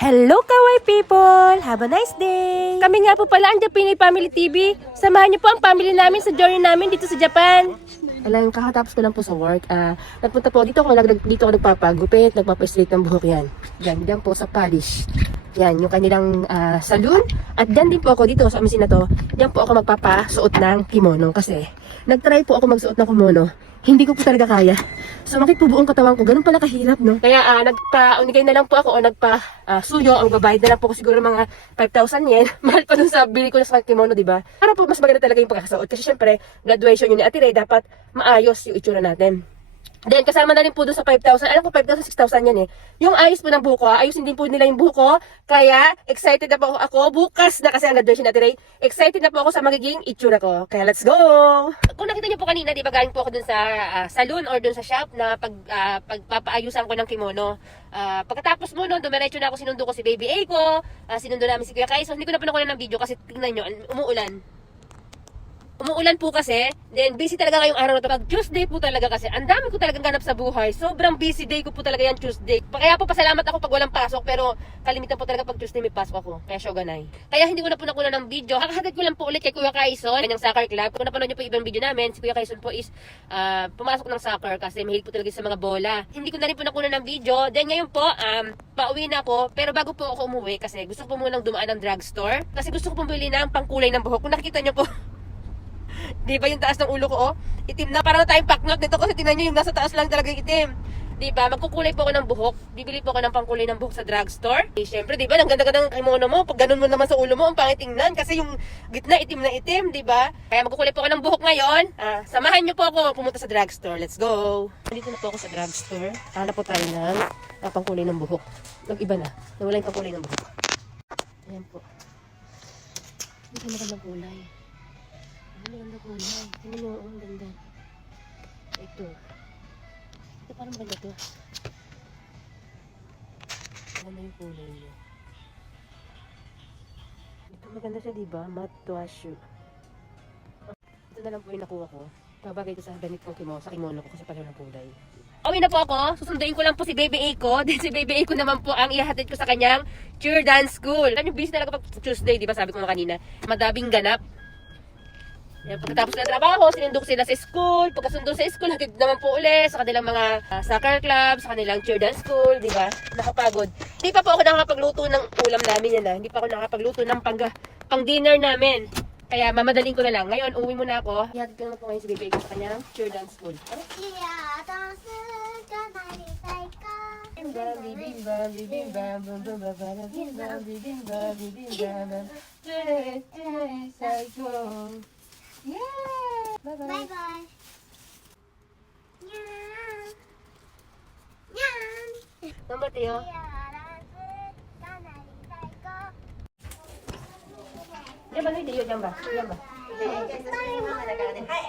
Hello Kawaii people! Have a nice day! Kami nga po pala ang Japini Family TV. Samahan niyo po ang family namin sa journey namin dito sa Japan. Alam, kakatapos ko lang po sa work. Nagpunta po dito ako nagpapagupit, nagpapa-straight ng buhok yan. Diyan po sa Polish. Yan, yung kanilang saloon. At diyan din po ako dito sa amisin na to. Diyan po ako magpapasuot ng kimono kasi nagtry po ako magsuot ng kimono. Hindi ko po talaga kaya. Sumakit po buong katawan ko. Ganun pala kahirap, no? Kaya nagpa-unigay na lang po ako o nagpa-suyo. Ang babayad na lang po ko siguro mga 5,000 yen. Mahal pa dun sa bili ko na sa kimono, diba? Para po mas maganda talaga yung pagkakasuot. Kasi syempre, graduation yun ni Ate Ray, dapat maayos yung itsura natin. Then, kasama na rin po doon sa 5,000. Alam ko 5,000, 6,000 yan eh. Yung ayos po ng buko, ayusin din po nila yung buko. Kaya, excited na po ako. Bukas na kasi ang graduation natin, Ray. Excited na po ako sa magiging itsura ko. Kaya, let's go! Kung nakita niyo po kanina, di ba, galing po ako doon sa saloon or doon sa shop na pagpapaayusan ko ng kimono. Pagkatapos mo noon, dumiretso na ako, sinundo ko si Baby A ko, sinundo namin si Kuya Kaiso. Hindi ko na pinakuha ng video kasi tingnan nyo, umuulan. Umuulan po kasi, then busy talaga ngayong araw na to. Pag Tuesday po talaga kasi, ang dami ko talagang ganap sa buhay. Sobrang busy day ko po talaga yan Tuesday. Kaya po pasalamat ako pag walang pasok, pero kalimitan po talaga pag Tuesday may pasok ako. Kaya syoganay. Kaya hindi ko na po nakuha ng video. Kakahatid ko lang po ulit kay Kuya Kaison, kanyang soccer club. Kung napanood niyo po ibang video namin, si Kuya Kaison po is pumasok ng soccer kasi mahilig po talaga sa mga bola. Hindi ko na rin po nakuha ng video. Then ngayon po, pauwi na ako. Pero bago po ako umuwi kasi gusto ko po munang dumaan ng drugstore. Kasi gusto ko pumili ng pangkulay ng buhok. Kung nakikita niyo po, di ba yung taas ng ulo ko, oh? Itim na, parang tayong paknot nito kasi tingnan nyo yung nasa taas lang talaga itim. Di ba? Magkukulay po ako ng buhok. Bibili po ako ng pangkulay ng buhok sa drugstore. Eh, syempre, di ba? Ang ganda-ganda ng kimono mo. Pag ganun mo naman sa ulo mo, ang pangit tingnan. Kasi yung gitna, itim na itim, di ba? Kaya magkukulay po ako ng buhok ngayon. Samahan nyo po ako pumunta sa drugstore. Let's go! Dito na po ako sa drugstore. Hanap po tayo ng pangkulay ng buhok. Nag-iba na. Nawala yung pangkulay ng buhok. Ayan po. Dito na magandang kulay. Ang ganda kulay. Tingnan nyo, ang ganda. Ito. Ito parang maganda to. Maganda yung kulay niya. Ito maganda siya, diba? Matte wash. Ito na lang po yung nakuha ko. Babagay ito sa damit ko sa kimono ko kasi pareho ng kulay. Uwi na po ako. Susunduin ko lang po si Baby A ko. Then si Baby A ko naman po ang ihahatid ko sa kanyang cheer dance school. Alam nyo, busy talaga pag Tuesday, diba? Sabi ko nga kanina. Madabing ganap. Yan, pagkatapos ng trabaho, sinundok sila sa school. Pagkasundo sa school, hatid naman po ulit sa kanilang mga soccer club, sa kanilang cheer dance school, di ba? Nakapagod. Hindi pa po ako nakakapagluto ng ulam namin yan Hindi pa ako nakakapagluto ng pang dinner namin. Kaya mamadaling ko na lang. Ngayon, uwi muna ako. Ihatid ko naman po ngayon si Baby sa kanyang cheer dance school. Yeah! Bye-bye. Bye-bye. Nyan. Nyan. Mama, Teo. Diyan ba? Hindi, diyan ba? Diyan ba? Hi,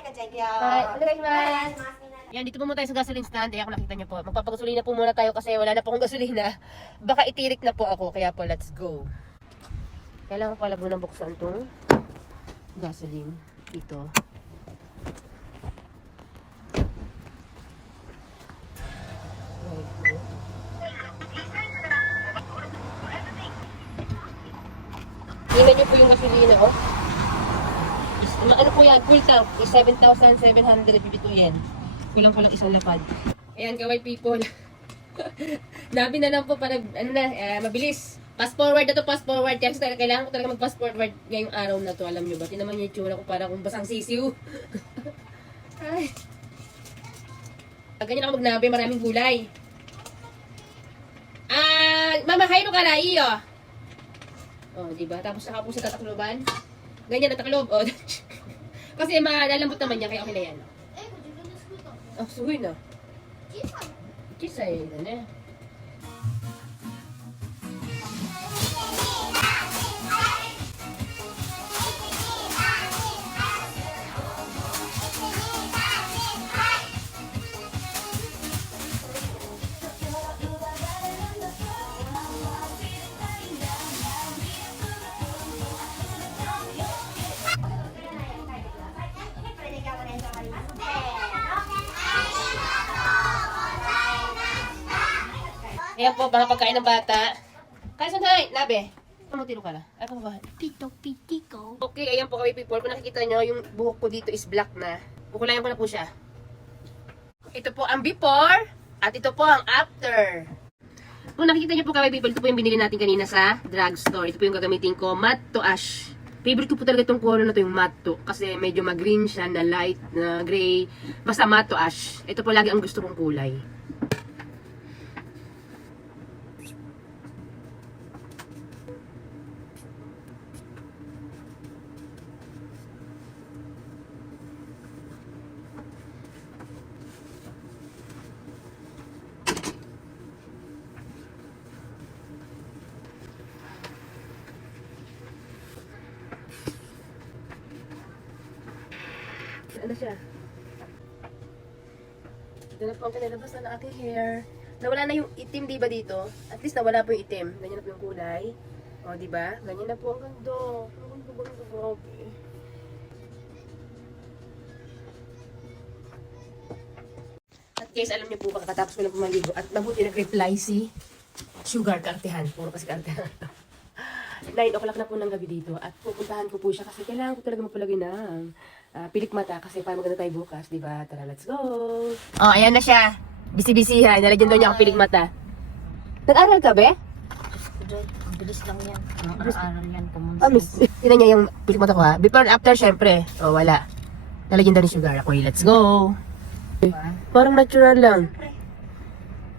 yan, dito po muna tayo sa gasoline stand. Kaya kung nakita nyo po, magpapagasolina po muna tayo kasi wala na po akong gasolina. Baka itirik na po ako, kaya po let's go. Kailangan pala muna buksan itong gasoline dito. Tingnan nyo po yung gasolina, oh. Ano po yan? Full tank. 7,752 yen. Kulang ko lang isang lapad. Ayan, Kawaii people. Nabi na lang po para, mabilis. Fast forward na to, fast forward. Kaya kailangan ko talaga mag-fast forward ngayong araw na to. Alam nyo ba? Tinaman niya yung tsura ko para kung basang sisiw. Ay. Ganyan ako magnabi, maraming gulay. Mama, hayro ka na, iyo. Oh, diba? Tapos saka po sa tatakloban. Ganyan na taklob. Oh. Kasi malalambot naman niya, kaya okay na yan. Oh, sugoy na. Kisay na. Ayan po, mga pagkain ng bata. Kaya saan Nabe? Pamutilo ka na. Ay, pamabahan. Pito pitiko. Okay, ayan po kami people. Kung nakikita nyo, yung buhok ko dito is black na. Kukulayan ko na po siya. Ito po ang before, at ito po ang after. Kung nakikita nyo po kami people, ito po yung binili natin kanina sa drugstore. Ito po yung gagamitin ko, matte to ash. Favorite ko po talaga itong color na to, yung matte to. Kasi medyo mag-green siya, na light, na gray. Basta matte to ash. Ito po lagi ang gusto kong kulay. Ano siya? Ito na po ang kinalabas na aking hair. Nawala na yung itim, di ba dito? At least nawala po yung itim. Ganyan na po yung kulay. O, di ba? Ganyan na po ang ganda. Ang ganda, grabe. At guys, alam niyo po, kakatapos ko lang pumaligo. At mabuti nag-reply si Sugar Kartehan. Puro kasi Kartehan. 9 o'clock na po ng gabi dito. At pupuntahan ko po siya kasi kailangan ko talaga mapalagay ng pilik mata kasi para maganda tayo bukas, di ba? Tara, let's go! Oh, ayan na siya. Busy-busy ha. Nalagyan daw niya ang pilik mata. Nag-aral ka, be? Ang bilis lang yan. Ang aral yan. Ah, miss. Tingnan niya yung pilik mata ko ha. Before and after, syempre. Oh, wala. Nalagyan daw ni Sugar. Okay, let's go! Parang natural lang.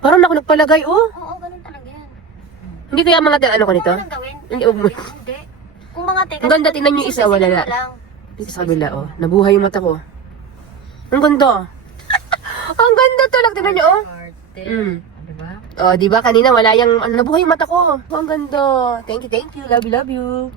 Parang ako nagpalagay, oh. Oo, ganun talaga yan. Hindi kaya mga ano ko nito? Ano gawin? Hindi, Hindi. Kung mga teka. Ang ganda, tingnan niyo yung isa, wala na. Dito sa kabila, oh. Nabuhay yung mata ko. Ang ganda. Ang ganda talaga. Tingnan niyo, oh. Mm. Diba? Oh, di ba kanina wala yung nabuhay yung mata ko. Oh, ang ganda. Thank you, thank you. Love you, love you.